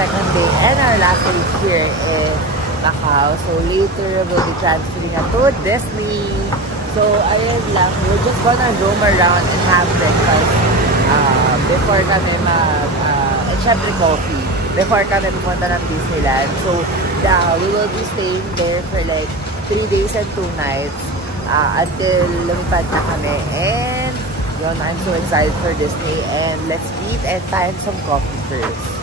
second day and our last day here in Macau. So later, we'll be transferring to Disney. So ayun lang, we're just gonna roam around and have breakfast before kami and syempre coffee before kami pupunta ng Disneyland. So we will be staying there for like 3 days and 2 nights until lumipad na kami. And yun, I'm so excited for Disney, and let's eat and find some coffee first.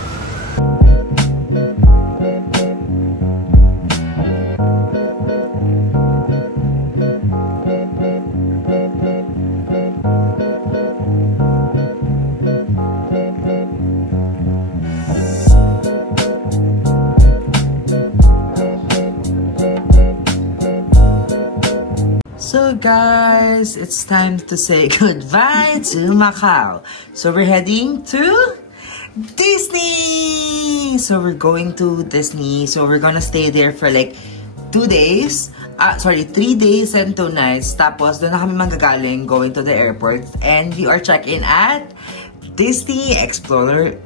So guys, it's time to say goodbye to Macau. So we're heading to Disney. So we're going to Disney. So we're gonna stay there for like 3 days and 2 nights. Tapos doon na kami manggagaling going to the airport. And we are check-in at Disney Explorer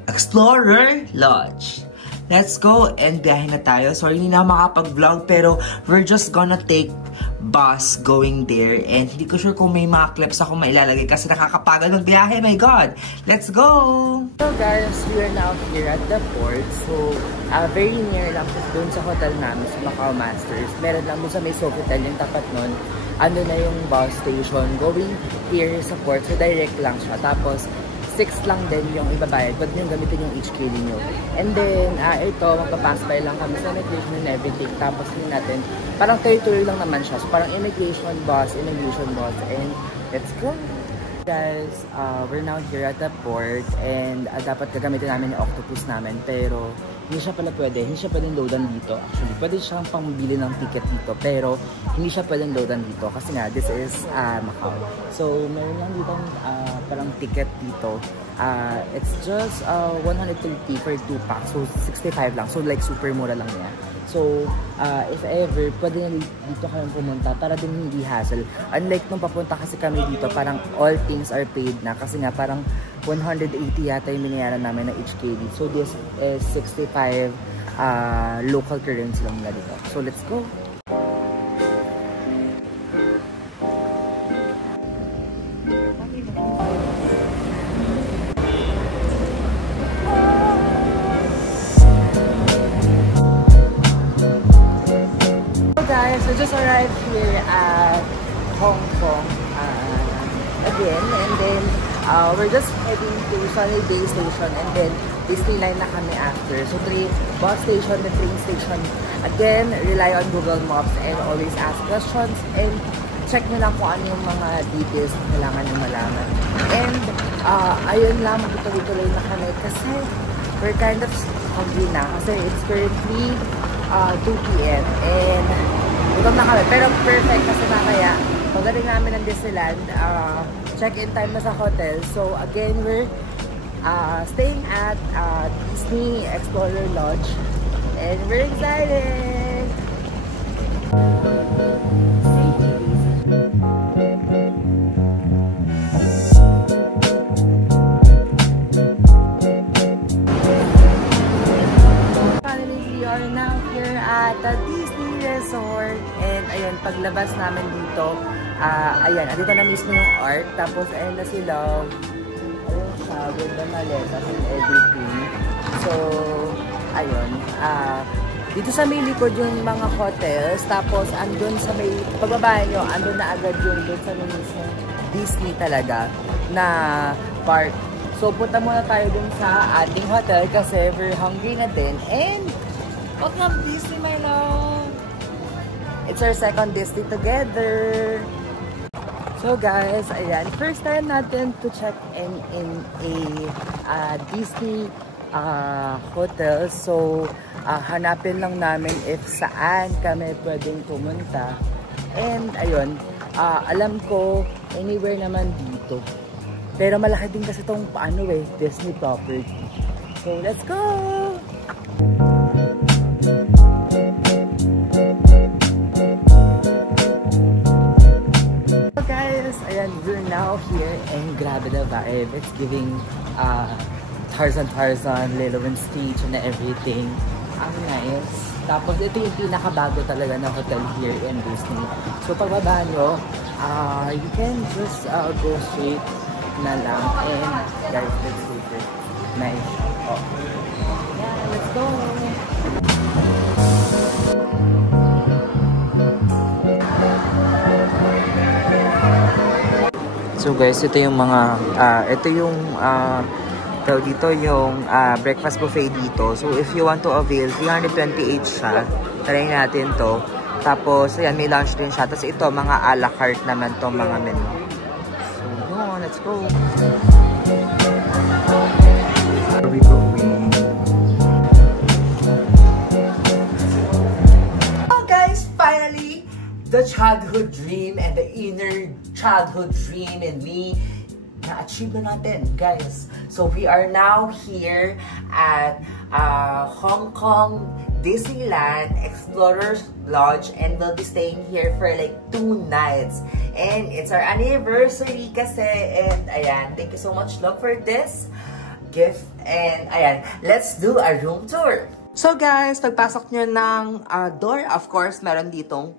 Lodge. Let's go and biyahe na tayo. Sorry, hindi na ako makapag-vlog, pero we're just gonna take bus going there. And hindi ko sure kung may mga clips ako mailalagay kasi nakakapagod ng biyahe. My God! Let's go! So guys, we are now here at the port. So, very near lang doon sa hotel namin sa Macau Masters. Meron lang doon sa may Sofitel yung tapat nun. Ano na yung bus station going here sa port. So, direct lang siya. Tapos, 6 lang din yung ibabayad. Pwede nyo gamitin yung HK nyo. And then, ito, magpapaspay lang kami sa immigration and everything. Tapos din natin, parang territory lang naman siya. So, parang immigration boss, and let's go! Guys, we're now here at the port, and dapat gagamitin namin yung octopus namin. Pero, hindi siya pala pwede. Hindi siya pwedeng loadan dito. Actually, pwede siyang pambili ng ticket dito. Pero, hindi siya pwedeng loadan dito. Kasi nga, this is Macau. So, meron lang dito parang ticket dito. It's just 130 for 2 packs. So, 65 lang. So, like, super mura lang niya. So, if ever, pwede na dito kayong pumunta para din hindi hassle. Unlike nung papunta kasi kami dito, parang all things are paid na. Kasi nga, parang 180 yata yung binayaran namin na HKD. So, this is 65 local currency lang nila dito. So, let's go! Guys, we just arrived here at Hong Kong again, and then we're just heading to Sunny Bay Station, and then Disneyland na kami after. So, 3 bus station, the train station. Again, rely on Google Maps and always ask questions, and check nyo lang kung ano yung mga details na kailangan nyo malaman. And ayun lang, magtuloy-tuloy na kami kasi we're kind of hungry na kasi it's currently 2 PM and gutom na kami. Pero perfect kasi mamaya pagdating namin ng Disneyland, check-in time na sa hotel. So again, we're staying at Disney Explorer Lodge and we're excited! At Disney Resort, and ayun, paglabas namin dito, ayan, andito na mismo yung Ark, tapos ayun na si Love, ayun siya, with the maletas and everything. So, ayun, dito sa may likod yung mga hotels, tapos andun sa may, pagbaba nyo, andun na agad yung doon sa may mismo Disney talaga, na park. So, punta muna tayo dun sa ating hotel kasi we're hungry na din, and welcome Disney, my love! It's our second Disney together! So guys, ayan, first time natin to check in a Disney hotel. So, hanapin lang namin if saan kami pwedeng pumunta. And ayun, alam ko, anywhere naman dito. Pero malaki din kasi itong Disney property. So, let's go! Ayan, we're now here and grabe the vibe. It's giving Tarzan, Lilo and Stitch and everything. Ang nice. Tapos ito yung pinakabago talaga na hotel here in Disney. So pagbaba nyo, you can just go straight na lang. And guys, let's go here. Nice. Oh. Yeah, let's go! So guys, ito yung mga, tawag dito yung breakfast buffet dito. So if you want to avail, 328 siya. Try natin to. Tapos, ayan, may lunch din siya. Tapos ito, mga a la carte naman tong mga menu. So, yun, let's go. Where are we going? Oh guys, finally! The childhood dream and the inner childhood dream in me na-achieve na natin, guys. So we are now here at Hong Kong Disneyland Explorers Lodge and we'll be staying here for like 2 nights. And it's our anniversary kasi. And ayan, thank you so much, love, for this gift. And ayan, let's do a room tour. So guys, pagpasok nyo ng door, of course, meron ditong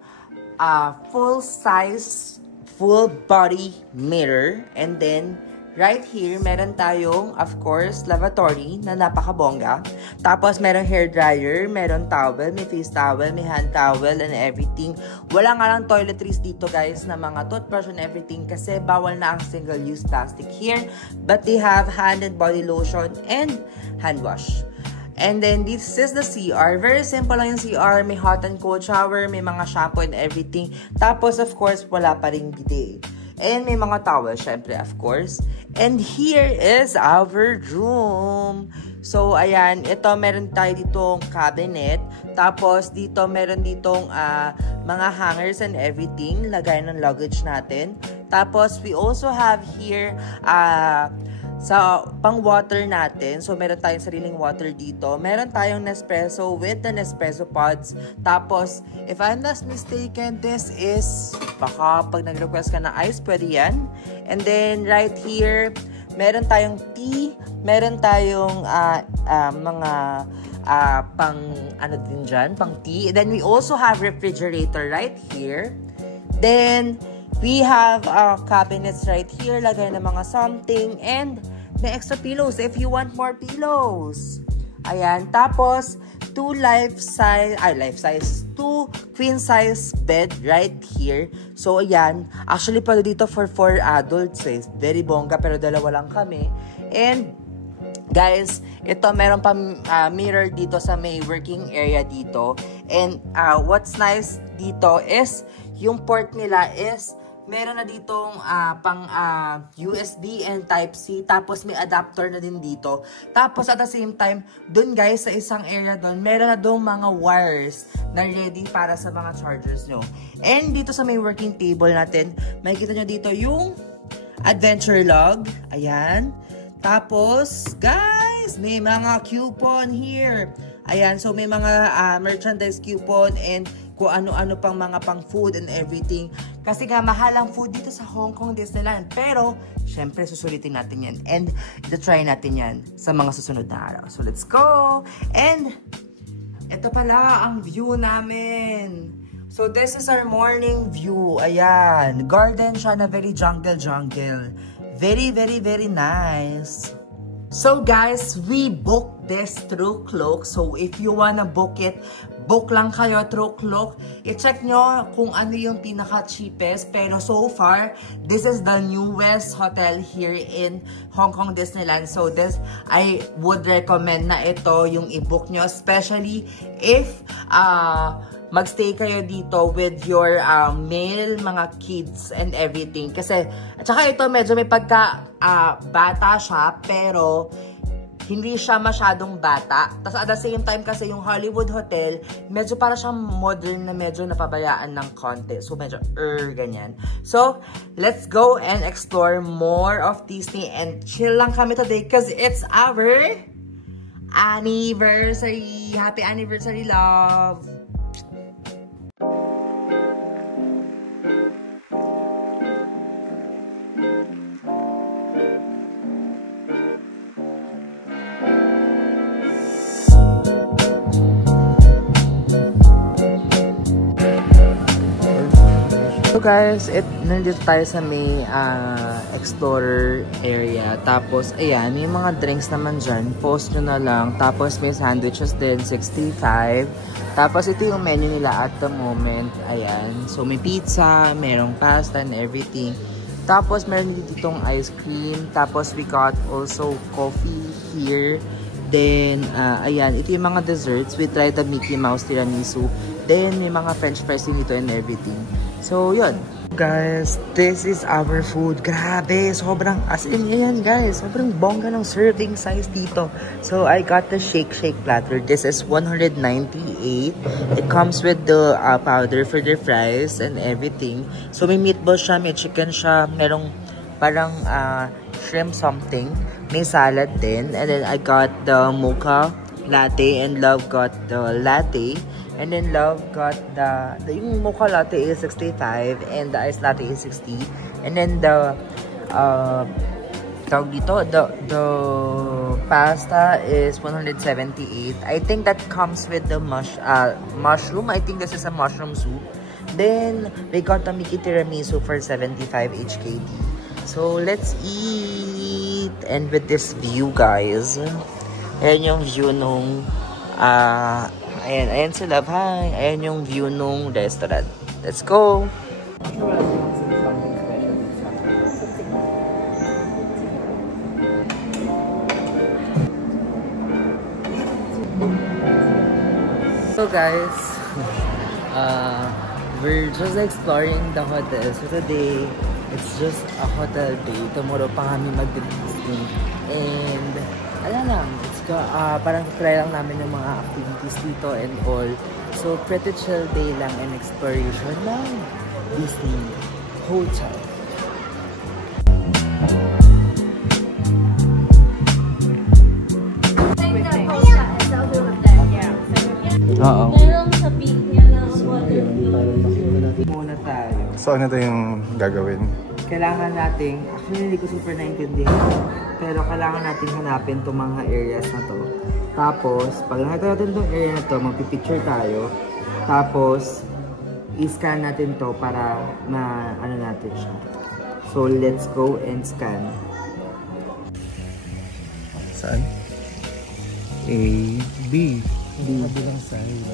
full-size, full-body mirror. And then, right here, meron tayong, of course, lavatory na napakabongga. Tapos, merong hair dryer, meron towel, may face towel, may hand towel, and everything. Wala nga lang toiletries dito, guys, na mga toothbrush and everything kasi bawal na ang single-use plastic here. But they have hand and body lotion and hand wash. And then, this is the CR. Very simple lang yung CR. May hot and cold shower, may mga shampoo and everything. Tapos, of course, wala pa ring bidet. And may mga towel, syempre, of course. And here is our room. So, ayan. Ito, meron tayo ditong cabinet. Tapos, dito, meron ditong mga hangers and everything. Lagay ng luggage natin. Tapos, we also have here sa pang-water natin. So, meron tayong sariling water dito. Meron tayong Nespresso with the Nespresso pods. Tapos, if I'm not mistaken, this is, baka pag nag-request ka ng ice, pwede yan. And then, right here, meron tayong tea. Meron tayong mga pang, ano din dyan, pang tea. And then, we also have refrigerator right here. Then, we have cabinets right here. Lagay ng mga something. And, may extra pillows if you want more pillows. Ayan. Tapos, 2 queen size bed right here. So, ayan. Actually, pala dito for 4 adults. Very bongga, pero dalawa lang kami. And, guys, ito meron pa mirror dito sa may working area dito. And, what's nice dito is, yung port nila is, meron na ditong pang USB and Type-C. Tapos may adapter na din dito. Tapos at the same time, dun guys, sa isang area dun, meron na doon mga wires na ready para sa mga chargers nyo. And dito sa may working table natin, makikita nyo dito yung adventure log. Ayan. Tapos, guys, may mga coupon here. Ayan, so may mga merchandise coupon and kung ano-ano pang mga pang food and everything. Kasi nga, mahal ang food dito sa Hong Kong Disneyland. Pero, syempre, susulitin natin yan. And, try natin yan sa mga susunod na araw. So, let's go! And, ito pala ang view namin. So, this is our morning view. Ayan. Garden siya na very jungle. Very, very, very nice. So, guys, we booked this through Klook. So, if you wanna book it, book lang kayo through Klook. I-check nyo kung ano yung pinaka-cheapest. Pero so far, this is the newest hotel here in Hong Kong Disneyland. So this, I would recommend na ito yung i-book nyo. Especially if magstay kayo dito with your male, mga kids and everything. Kasi, at saka ito medyo may pagka bata siya, pero hindi siya masyadong bata. Tapos at the same time kasi yung Hollywood Hotel, medyo para siyang modern na medyo napabayaan ng konti. So medyo ganyan. So, let's go and explore more of Disney and chill lang kami today because it's our anniversary. Happy anniversary, love! guys, nandito tayo sa may explorer area. Tapos, ayan, may mga drinks naman dyan. Post nyo na lang. Tapos, may sandwiches din, 65. Tapos, ito yung menu nila at the moment. Ayan. So, may pizza, merong pasta and everything. Tapos, meron ditong ice cream. Tapos, we got also coffee here. Then, ayan, ito yung mga desserts. We tried the Mickey Mouse tiramisu. Then, may mga french fries dito and everything. So, yun. Guys, this is our food. Grabe, sobrang, as in, ayan guys, sobrang bongga ng serving size dito. So, I got the shake platter. This is 198. It comes with the powder for the fries and everything. So, may meatball siya, may chicken siya, merong parang shrimp something. May salad din. And then, I got the mocha latte and Love got the latte. And then Love got yung mocha latte is 65 and the iced latte is 60. And then the the pasta is 178. I think that comes with the mushroom. I think this is a mushroom soup. Then we got the Mickey tiramisu for 75 HKD. So let's eat. And with this view, guys. Ayan yung view nung ayan si Love, hi. Ayan yung view nung restaurant. Let's go! So guys, we're just exploring the hotel. So today, it's just a hotel day. Tomorrow pa kami mag-Disney. And, alam lang, parang try lang namin yung mga activities dito and all. So, pretty chill day lang and exploration ng Disney Hotel. Oo. Sa peak niya na Muna tayo. So, ano ito yung gagawin? Kailangan nating, actually hindi ko super naintindihan, pero kailangan nating hanapin itong mga areas na to. Tapos, pag nakita natin itong area na to, magpipicture tayo. Tapos, i-scan natin to para ano natin siya. So, let's go and scan. Saan? A, B. B. Kabilang side.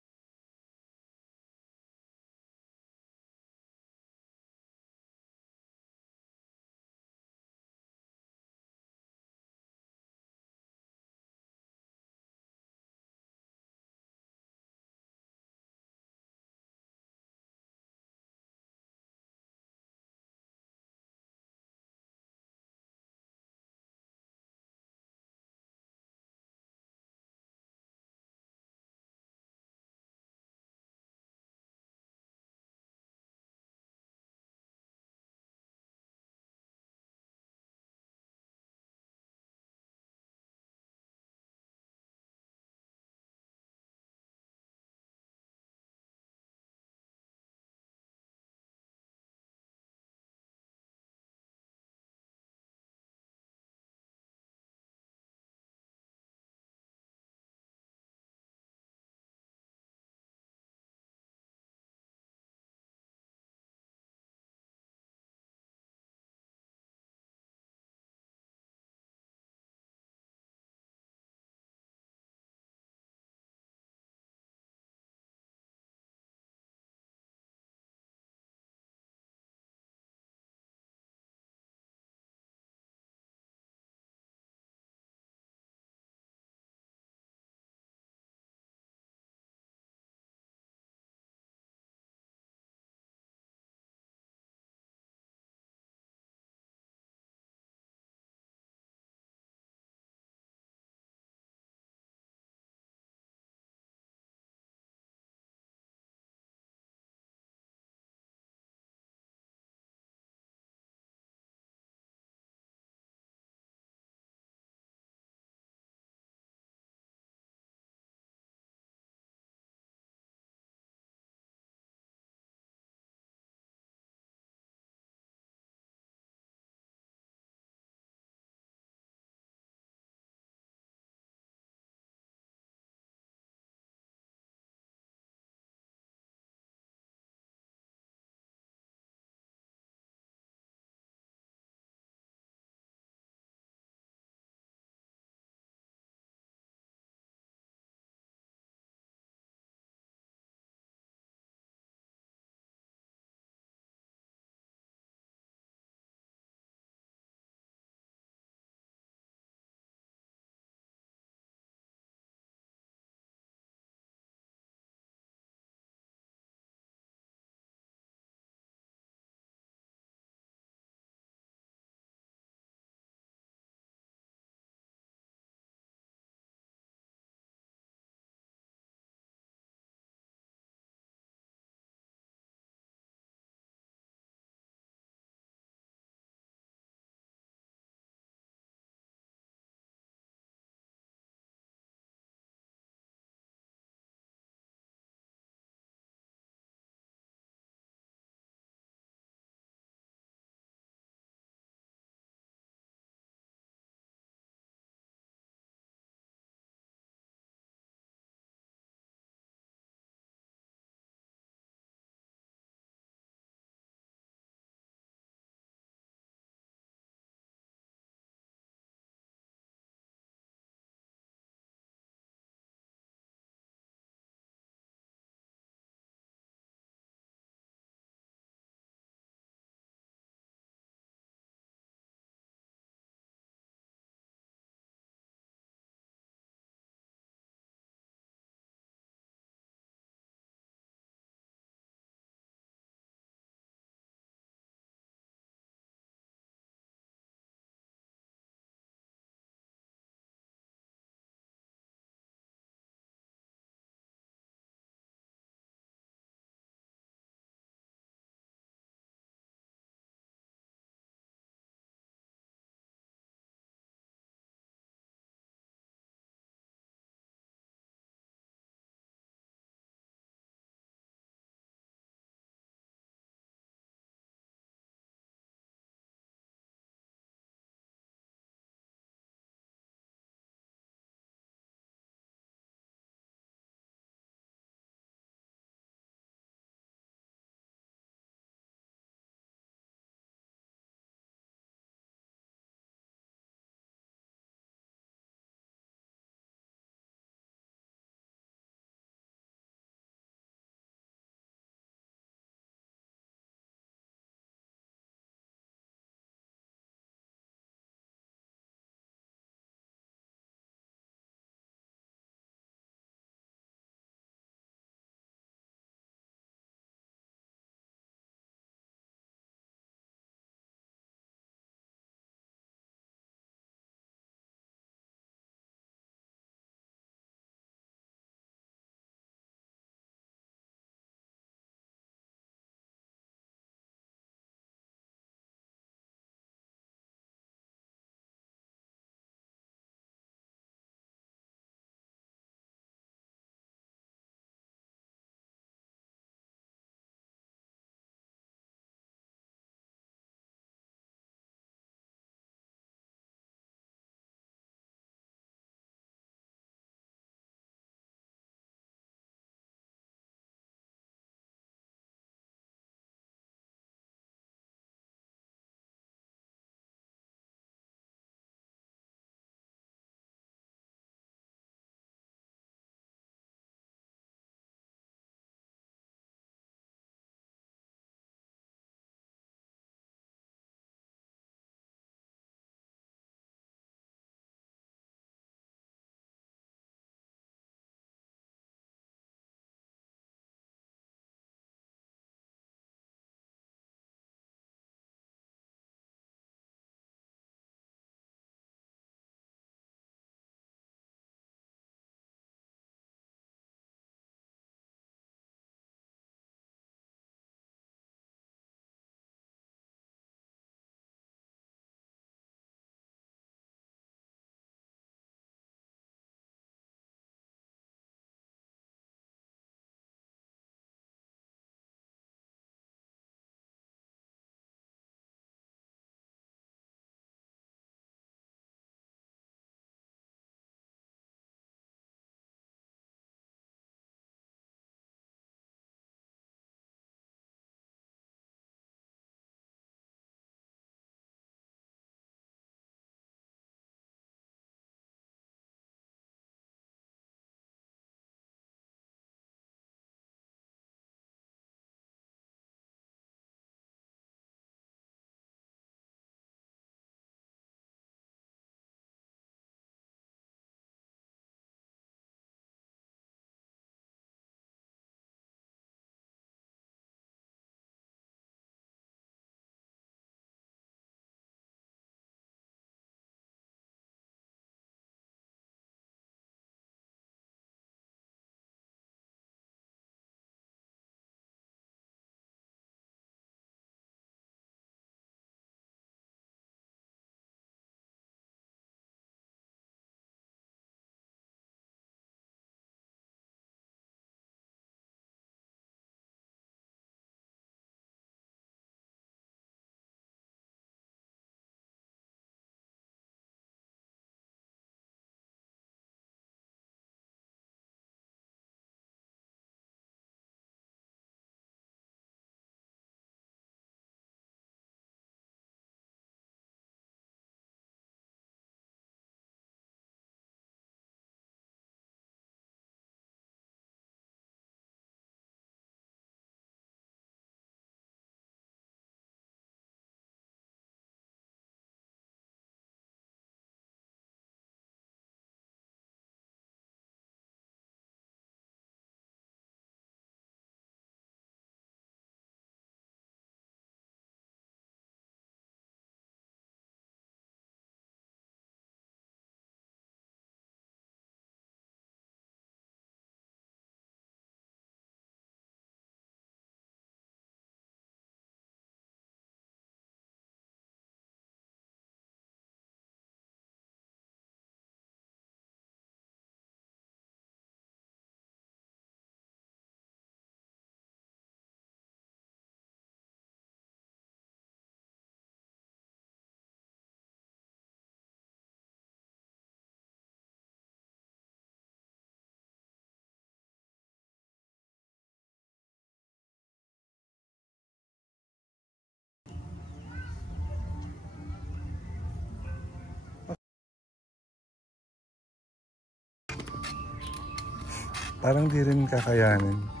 Parang di rin kakayanin.